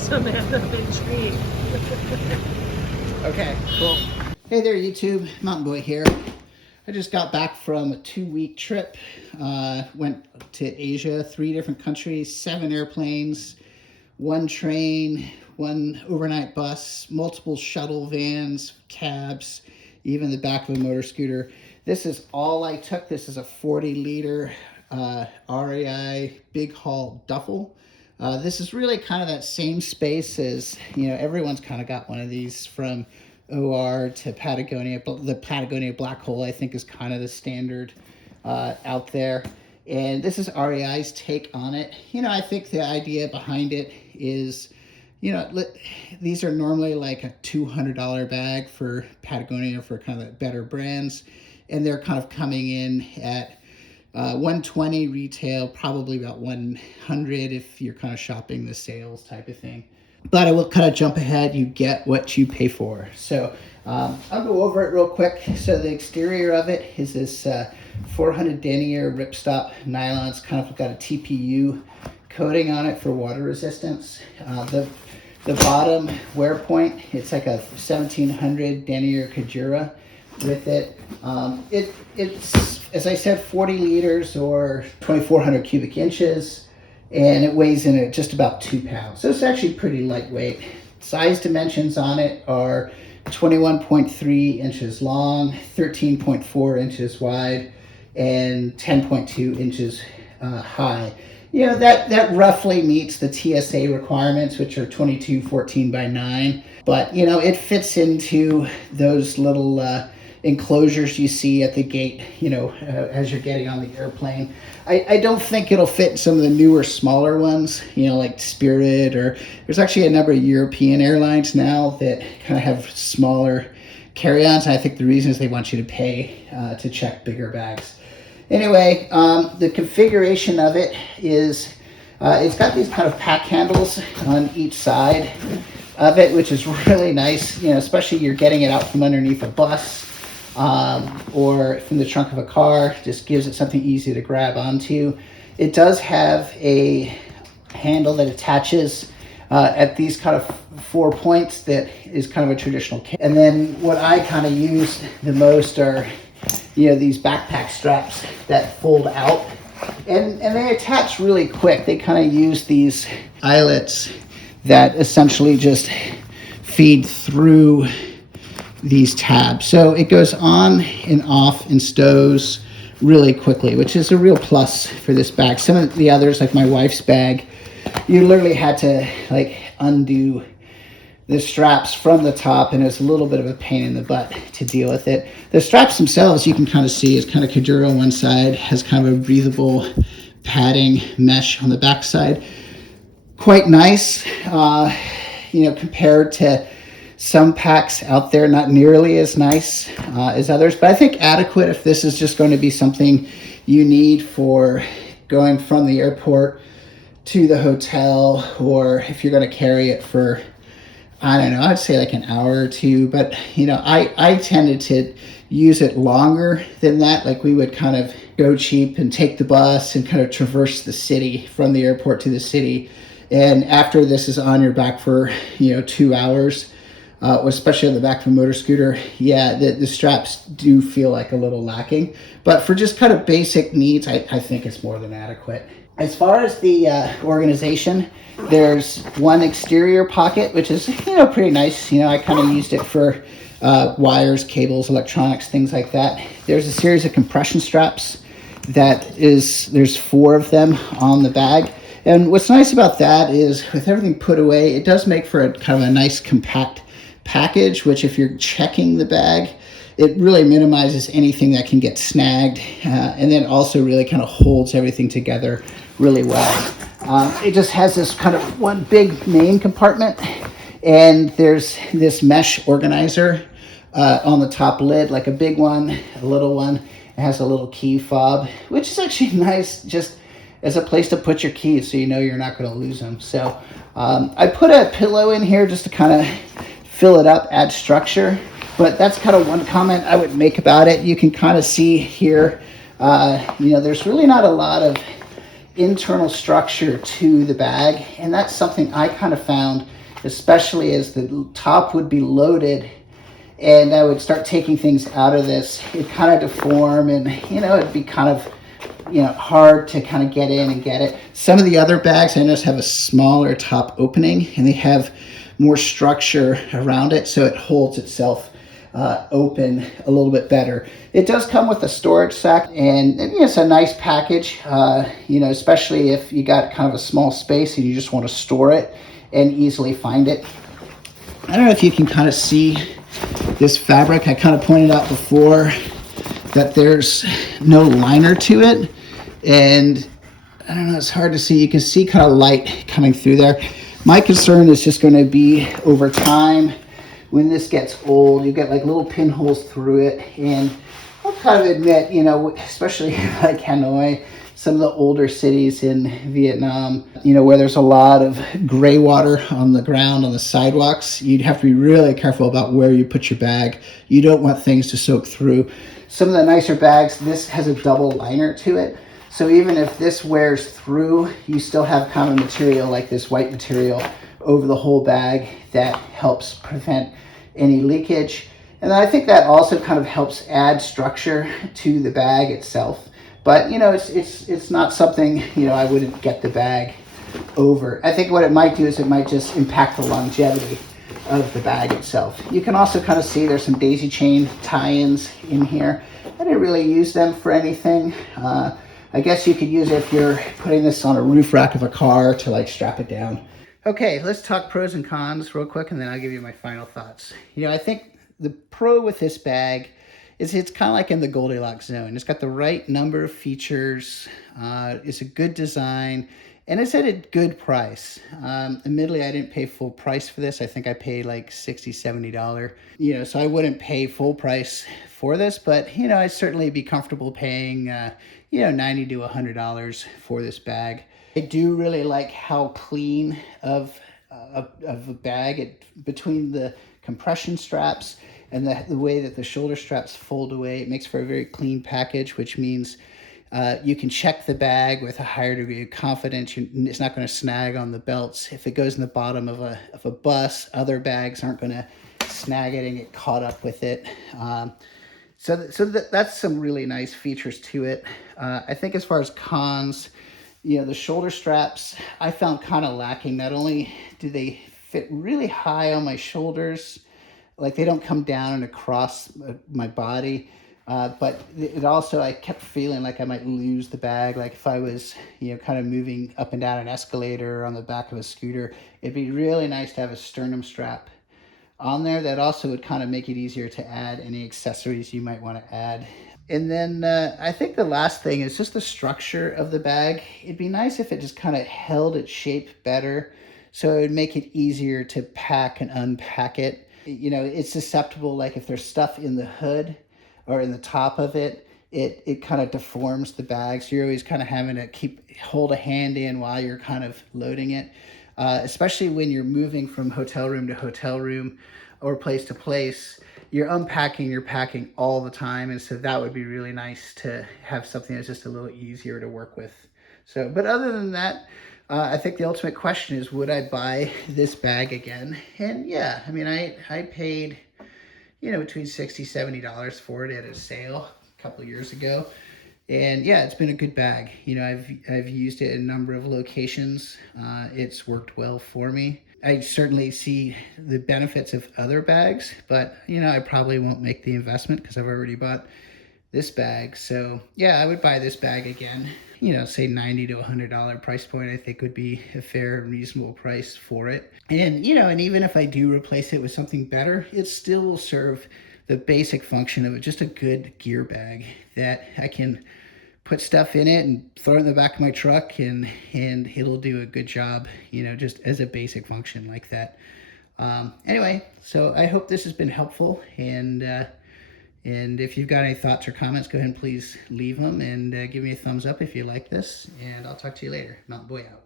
some end of intrigue. Okay, cool. Hey there, YouTube. Mountain Boy here. I just got back from a 2-week trip. Went to Asia, 3 different countries, 7 airplanes, 1 train, 1 overnight bus, multiple shuttle vans, cabs, even the back of a motor scooter. This is all I took. This is a 40-liter REI Big Haul duffel. This is really kind of that same space as, everyone's kind of got one of these from OR to Patagonia. But the Patagonia Black Hole, I think, is kind of the standard out there. And this is REI's take on it. I think the idea behind it is, these are normally like a $200 bag for Patagonia for kind of the better brands. And they're kind of coming in at $120 retail, probably about $100 if you're kind of shopping the sales type of thing. But I will kind of jump ahead. You get what you pay for. So I'll go over it real quick. So the exterior of it is this 400 denier ripstop nylon. It's kind of got a TPU coating on it for water resistance. The bottom wear point, it's like a 1700 denier Kajura with it. It's, as I said, 40 liters or 2,400 cubic inches, and it weighs in at just about 2 pounds. So it's actually pretty lightweight. Size dimensions on it are 21.3 inches long, 13.4 inches wide, and 10.2 inches high. That roughly meets the TSA requirements, which are 2214 by 9. But, it fits into those little enclosures you see at the gate, as you're getting on the airplane. I don't think it'll fit in some of the newer, smaller ones, like Spirit, or there's actually a number of European airlines now that kind of have smaller carry-ons. And I think the reason is they want you to pay to check bigger bags. Anyway, the configuration of it is, it's got these kind of pack handles on each side of it, which is really nice, especially you're getting it out from underneath a bus or from the trunk of a car. Just gives it something easy to grab onto. It does have a handle that attaches at these kind of 4 points that is kind of a traditional. And then what I kind of use the most are these backpack straps that fold out, and they attach really quick. They kind of use these eyelets that essentially just feed through these tabs. So it goes on and off and stows really quickly, which is a real plus for this bag. Some of the others, like my wife's bag, you literally had to undo the straps from the top, and it was a little bit of a pain in the butt to deal with it. The straps themselves, you can kind of see, is kind of Kajura on one side, has kind of a breathable padding mesh on the back side. Quite nice, compared to some packs out there, not nearly as nice as others, but I think adequate if this is just going to be something you need for going from the airport to the hotel, or if you're going to carry it for, I don't know, I'd say like an hour or two. But, I tended to use it longer than that. Like we would kind of go cheap and take the bus and kind of traverse the city from the airport to the city. And after this is on your back for, 2 hours, especially on the back of a motor scooter, the straps do feel like a little lacking. But for just kind of basic needs, I think it's more than adequate. As far as the organization, there's one exterior pocket, which is, pretty nice. I kind of used it for wires, cables, electronics, things like that. There's a series of compression straps there's 4 of them on the bag. And what's nice about that is with everything put away, it does make for a kind of a nice compact package, which if you're checking the bag, it really minimizes anything that can get snagged, and then also really kind of holds everything together really well. It just has this kind of one big main compartment, and there's this mesh organizer on the top lid, like a big one, a little one. It has a little key fob, which is actually nice just as a place to put your keys so you're not going to lose them. So I put a pillow in here just to kind of fill it up, add structure. But that's kind of one comment I would make about it. You can kind of see here, there's really not a lot of internal structure to the bag, and that's something I kind of found especially as the top would be loaded and I would start taking things out of this, it kind of deform and, it'd be kind of, hard to kind of get in and get it. Some of the other bags I notice have a smaller top opening and they have more structure around it, so it holds itself open a little bit better. It does come with a storage sack, and it's a nice package, especially if you got kind of a small space and you just want to store it and easily find it. I don't know if you can kind of see this fabric. I kind of pointed out before that there's no liner to it, and I don't know, it's hard to see. You can see kind of light coming through there. My concern is just going to be over time, when this gets old, you get like little pinholes through it. And I'll kind of admit, especially like Hanoi, some of the older cities in Vietnam, where there's a lot of gray water on the ground, on the sidewalks, you'd have to be really careful about where you put your bag. You don't want things to soak through. Some of the nicer bags, this has a double liner to it. So even if this wears through, you still have kind of material like this white material over the whole bag that helps prevent any leakage. And I think that also kind of helps add structure to the bag itself. But it's not something I wouldn't get the bag over. I think what it might do is it might just impact the longevity of the bag itself. You can also kind of see there's some daisy chain tie-ins in here. I didn't really use them for anything. I guess you could use it if you're putting this on a roof rack of a car to like strap it down. Okay, let's talk pros and cons real quick, and then I'll give you my final thoughts. I think the pro with this bag is it's kind of like in the Goldilocks zone. It's got the right number of features. It's a good design, and it's at a good price. Admittedly, I didn't pay full price for this. I think I paid like $60, $70. So I wouldn't pay full price for this, but I'd certainly be comfortable paying $90 to $100 for this bag. I do really like how clean of a bag between the compression straps and the way that the shoulder straps fold away. It makes for a very clean package, which means you can check the bag with a higher degree of confidence. It's not going to snag on the belts. If it goes in the bottom of a bus, other bags aren't going to snag it and get caught up with it. So that's some really nice features to it. I think as far as cons, the shoulder straps I found kind of lacking. Not only do they fit really high on my shoulders, like they don't come down and across my body, but it also, I kept feeling like I might lose the bag. Like if I was, kind of moving up and down an escalator or on the back of a scooter, it'd be really nice to have a sternum strap on there that also would kind of make it easier to add any accessories you might want to add. And then I think the last thing is just the structure of the bag. It'd be nice if it just kind of held its shape better, so it would make it easier to pack and unpack it. It's susceptible, like if there's stuff in the hood or in the top of it, it kind of deforms the bag. So you're always kind of having to hold a hand in while you're kind of loading it. Especially when you're moving from hotel room to hotel room or place to place, you're unpacking, you're packing all the time. And so that would be really nice to have something that's just a little easier to work with. So, but other than that, I think the ultimate question is, would I buy this bag again? And yeah, I mean, I paid, between $60, $70 for it at a sale a couple of years ago. And yeah, it's been a good bag. I've used it in a number of locations. It's worked well for me. I certainly see the benefits of other bags, but I probably won't make the investment because I've already bought this bag. So yeah, I would buy this bag again. Say $90 to $100 price point, I think would be a fair and reasonable price for it. And and even if I do replace it with something better, it still will serve the basic function of just a good gear bag that I can put stuff in it and throw it in the back of my truck, and it'll do a good job, just as a basic function like that. Anyway, so I hope this has been helpful, and if you've got any thoughts or comments, go ahead and please leave them, and give me a thumbs up if you like this, and I'll talk to you later. Mountain Boy out.